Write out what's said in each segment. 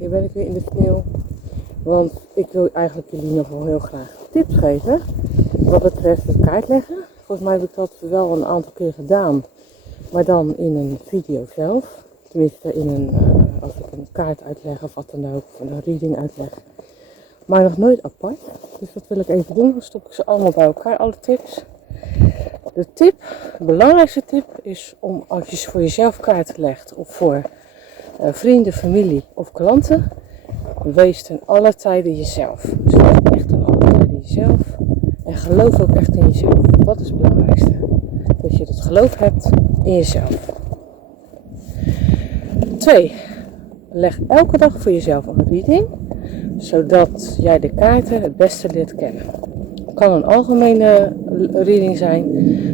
hier ben ik weer in de sneeuw. Want ik wil eigenlijk jullie nog wel heel graag tips geven. Wat betreft het kaartleggen. Volgens mij heb ik dat wel een aantal keer gedaan. Maar dan in een video zelf. Tenminste als ik een kaart uitleg of wat dan ook. Of een reading uitleg. Maar nog nooit apart. Dus dat wil ik even doen. Dan stop ik ze allemaal bij elkaar, alle tips. De belangrijkste tip is om als je voor jezelf kaarten legt. Of voor vrienden, familie of klanten. Wees ten alle tijden jezelf. Dus wees echt ten alle tijden jezelf. En geloof ook echt in jezelf. Wat is het belangrijkste? Dat je het geloof hebt in jezelf. 2. Leg elke dag voor jezelf een reading. Zodat jij de kaarten het beste leert kennen. Het kan een algemene reading zijn.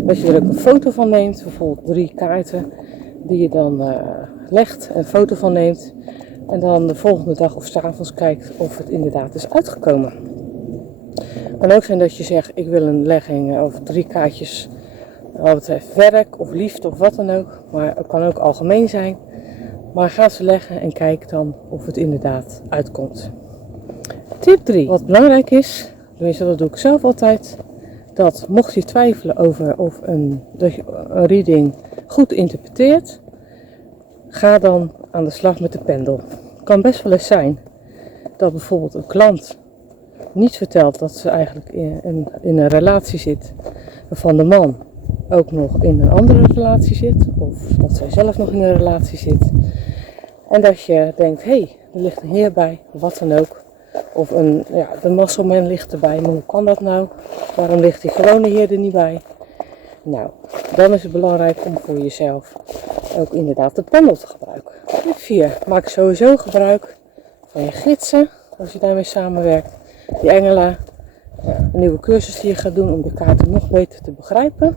Dat je er ook een foto van neemt. Bijvoorbeeld 3 kaarten. Die je dan legt. Een foto van neemt. En dan de volgende dag of 's avonds kijkt of het inderdaad is uitgekomen. Het kan ook zijn dat je zegt, ik wil een legging over 3 kaartjes wat betreft werk of liefde of wat dan ook. Maar het kan ook algemeen zijn. Maar ga ze leggen en kijk dan of het inderdaad uitkomt. Tip 3. Wat belangrijk is, tenminste dat doe ik zelf altijd. Dat mocht je twijfelen over of dat je een reading goed interpreteert. Ga dan aan de slag met de pendel. Het kan best wel eens zijn dat bijvoorbeeld een klant niet vertelt dat ze eigenlijk in een relatie zit. Waarvan de man ook nog in een andere relatie zit. Of dat zij zelf nog in een relatie zit. En dat je denkt, hé, er ligt een heer bij. Of wat dan ook. Of de muscleman ligt erbij. Maar hoe kan dat nou? Waarom ligt die gewone heer er niet bij? Nou, dan is het belangrijk om voor jezelf ook inderdaad de pendel te gebruiken. Tip 4. Maak sowieso gebruik van je gidsen als je daarmee samenwerkt. Die engelen, een nieuwe cursus die je gaat doen om de kaarten nog beter te begrijpen.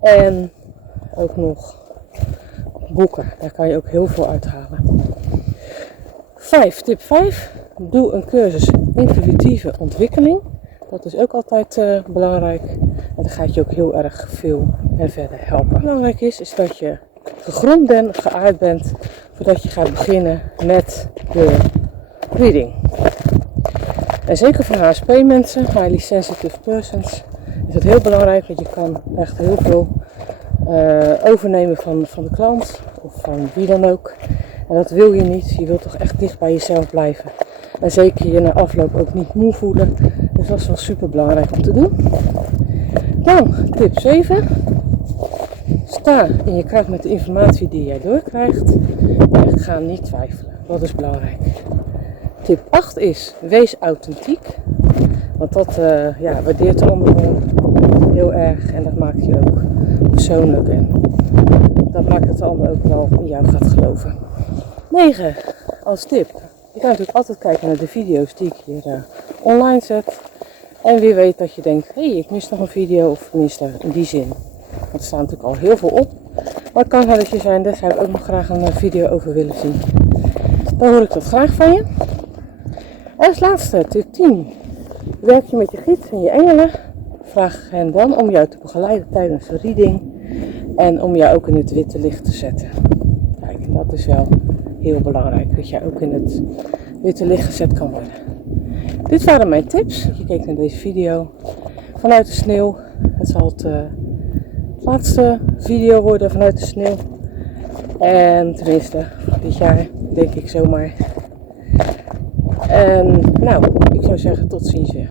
En ook nog boeken, daar kan je ook heel veel uithalen. Tip 5. Doe een cursus intuïtieve ontwikkeling. Dat is ook altijd belangrijk. En dat gaat je ook heel erg veel en verder helpen. Belangrijk is dat je gegrond bent, geaard bent, voordat je gaat beginnen met de reading. En zeker voor HSP-mensen, highly sensitive persons, is het heel belangrijk, want je kan echt heel veel overnemen van de klant of van wie dan ook. En dat wil je niet. Je wilt toch echt dicht bij jezelf blijven. En zeker je na afloop ook niet moe voelen. Dus dat is wel super belangrijk om te doen. Dan tip 7. Sta in je kracht met de informatie die jij doorkrijgt. En ga niet twijfelen. Dat is belangrijk. Tip 8 is, wees authentiek. Want dat waardeert de ander heel erg. En dat maakt je ook persoonlijk. En dat maakt dat de ander ook wel in jou gaat geloven. 9. Als tip. Je kan natuurlijk altijd kijken naar de video's die ik hier online zet. En wie weet dat je denkt, hé, ik mis nog een video. Of tenminste in die zin. Want er staat natuurlijk al heel veel op. Maar het kan wel dat je zijn, daar zou ik ook nog graag een video over willen zien. Dan hoor ik dat graag van je. En als laatste, tip 10. Werk je met je gids en je engelen. Vraag hen dan om jou te begeleiden tijdens de reading. En om jou ook in het witte licht te zetten. Kijk, dat is wel heel belangrijk. Dat jij ook in het witte licht gezet kan worden. Dit waren mijn tips. Je keek naar deze video. Vanuit de sneeuw. Het zal het laatste video worden vanuit de sneeuw. En tenminste, dit jaar denk ik zomaar. En ik zou zeggen tot ziens weer.